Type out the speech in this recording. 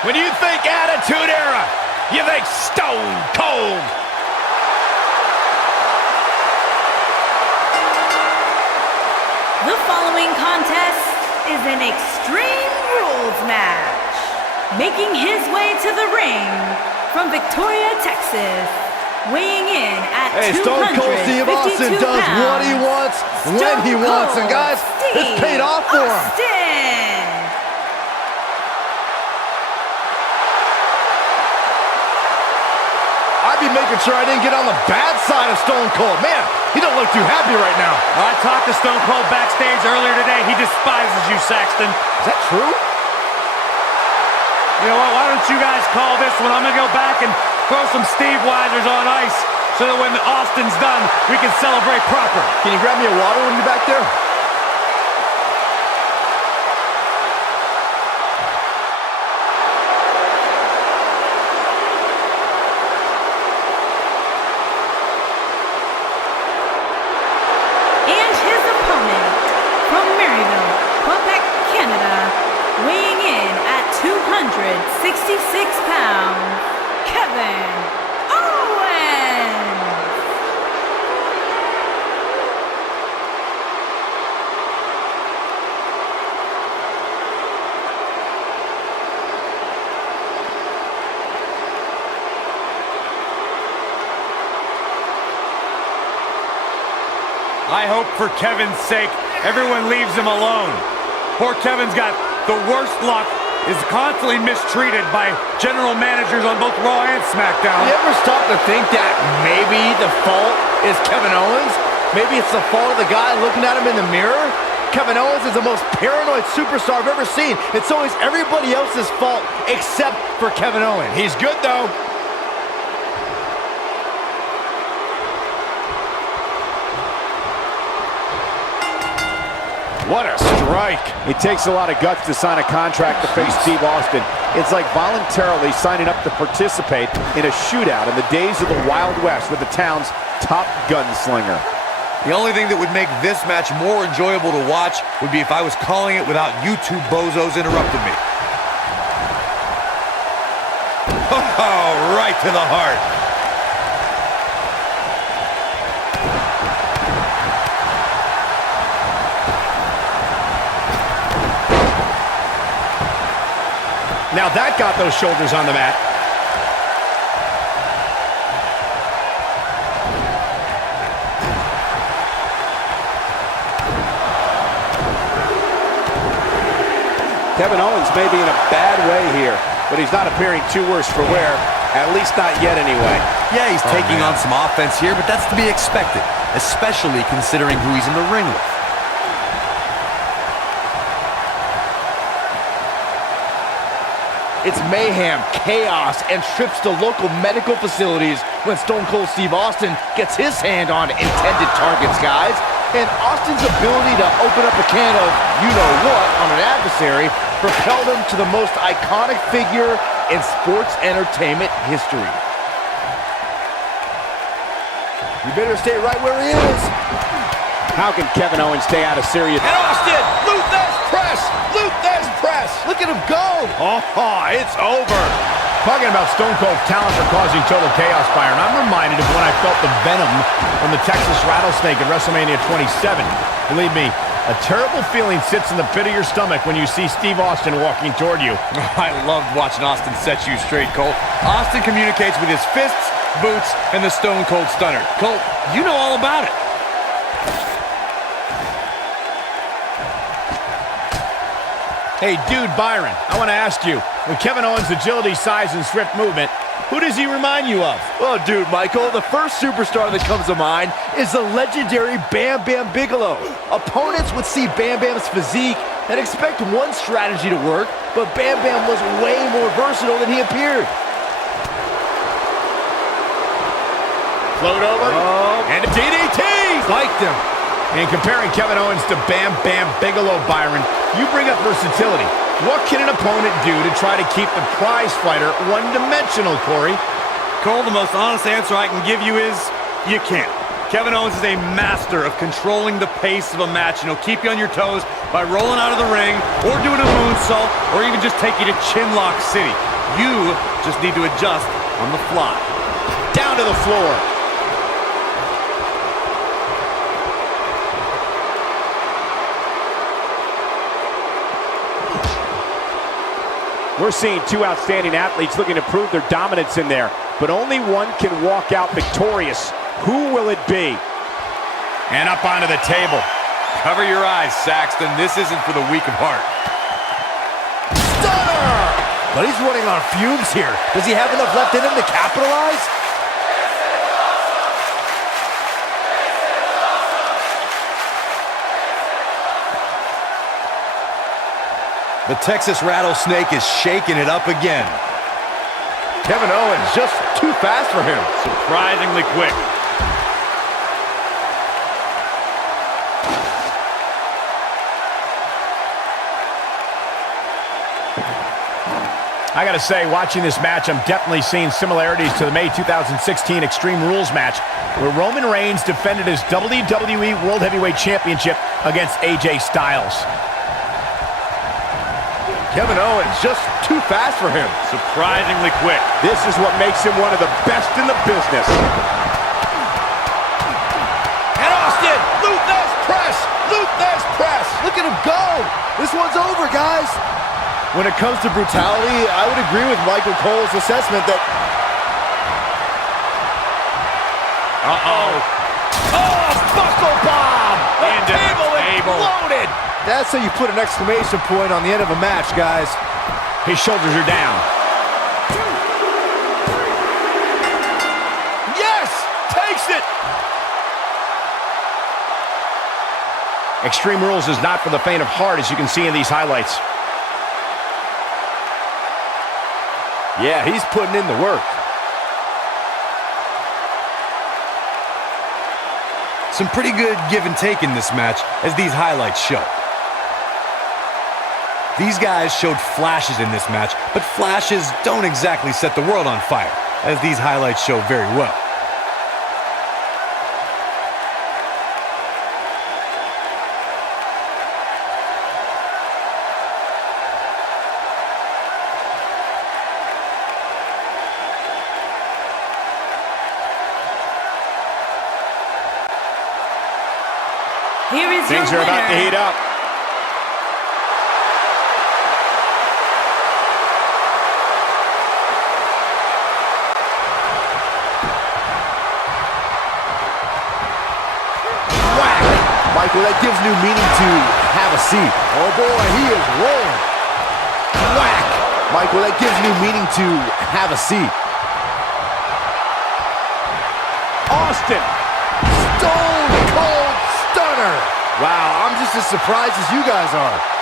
When you think Attitude Era, you think Stone Cold. The following contest is an Extreme Rules match. Making his way to the ring from Victoria, Texas, weighing in at Stone Cold Steve Austin does what he wants, when he wants, and guys, it's paid off for him. I'd be making sure I didn't get on the bad side of Stone Cold. Man, he don't look too happy right now. I talked to Stone Cold backstage earlier today. He despises you, Saxton. Is that true? You know what, why don't you guys call this one? I'm going to go back and throw some Steve Weisers on ice so that when Austin's done, we can celebrate proper. Can you grab me a water when you're back there? And his opponent from Maryville, Quebec, Canada, weighing in at 266 pounds, Kevin Owens. I hope for Kevin's sake, everyone leaves him alone. Poor Kevin's got the worst luck, is constantly mistreated by general managers on both Raw and SmackDown. You ever stop to think that maybe the fault is Kevin Owens? Maybe it's the fault of the guy looking at him in the mirror? Kevin Owens is the most paranoid superstar I've ever seen. It's always everybody else's fault except for Kevin Owens. He's good, though. What a strike. It takes a lot of guts to sign a contract to face Steve Austin. It's like voluntarily signing up to participate in a shootout in the days of the Wild West with the town's top gunslinger. The only thing that would make this match more enjoyable to watch would be if I was calling it without you two bozos interrupting me. Oh, right to the heart. Now that got those shoulders on the mat. Kevin Owens may be in a bad way here, but he's not appearing too worse for wear, at least not yet anyway. Yeah, he's taking on some offense here, but that's to be expected, especially considering who he's in the ring with. It's mayhem, chaos, and trips to local medical facilities when Stone Cold Steve Austin gets his hand on intended targets, guys. And Austin's ability to open up a can of you-know-what on an adversary propelled him to the most iconic figure in sports entertainment history. You better stay right where he is. How can Kevin Owens stay out of serious... And Austin, Luthez press! Luthez press! Look at him go! Oh, it's over. Talking about Stone Cold's talent for causing total chaos, Byron, I'm reminded of when I felt the venom from the Texas Rattlesnake at WrestleMania 27. Believe me, a terrible feeling sits in the pit of your stomach when you see Steve Austin walking toward you. I loved watching Austin set you straight, Cole. Austin communicates with his fists, boots, and the Stone Cold Stunner. Cole, you know all about it. Hey, dude, Byron, I want to ask you, with Kevin Owens' agility, size, and swift movement, who does he remind you of? Well, dude, Michael, the first superstar that comes to mind is the legendary Bam Bam Bigelow. Opponents would see Bam Bam's physique and expect one strategy to work, but Bam Bam was way more versatile than he appeared. Float over, and a DDT! Spiked him. In comparing Kevin Owens to Bam Bam Bigelow, Byron, you bring up versatility. What can an opponent do to try to keep the prize fighter one-dimensional, Corey? Cole, the most honest answer I can give you is, you can't. Kevin Owens is a master of controlling the pace of a match, and he'll keep you on your toes by rolling out of the ring or doing a moonsault moonsault, or even just take you to Chinlock City. You just need to adjust on the fly. Down to the floor. We're seeing two outstanding athletes looking to prove their dominance in there, but only one can walk out victorious. Who will it be? And up onto the table. Cover your eyes, Saxton. This isn't for the weak of heart. Stunner! But he's running on fumes here. Does he have enough left in him to capitalize? The Texas Rattlesnake is shaking it up again. Kevin Owens just too fast for him. Surprisingly quick. I gotta say, watching this match, I'm definitely seeing similarities to the May 2016 Extreme Rules match, where Roman Reigns defended his WWE World Heavyweight Championship against AJ Styles. Kevin Owens just too fast for him. Surprisingly quick. This is what makes him one of the best in the business. And Austin, Luthez press, Luthez press. Look at him go. This one's over, guys. When it comes to brutality, I would agree with Michael Cole's assessment that... Uh-oh. Oh, buckle bomb! The Into the table is table. loaded. That's how you put an exclamation point on the end of a match, guys. His shoulders are down. Yes! Takes it! Extreme Rules is not for the faint of heart, as you can see in these highlights. Yeah, he's putting in the work. Some pretty good give and take in this match, as these highlights show. These guys showed flashes in this match, but flashes don't exactly set the world on fire, as these highlights show very well. Here is Things your are winner, about to heat up. Whack! Michael, that gives new meaning to have a seat. Oh boy, he is rolling. Whack! Michael, that gives new meaning to have a seat. Austin. Stone Cold Stunner! Wow, I'm just as surprised as you guys are.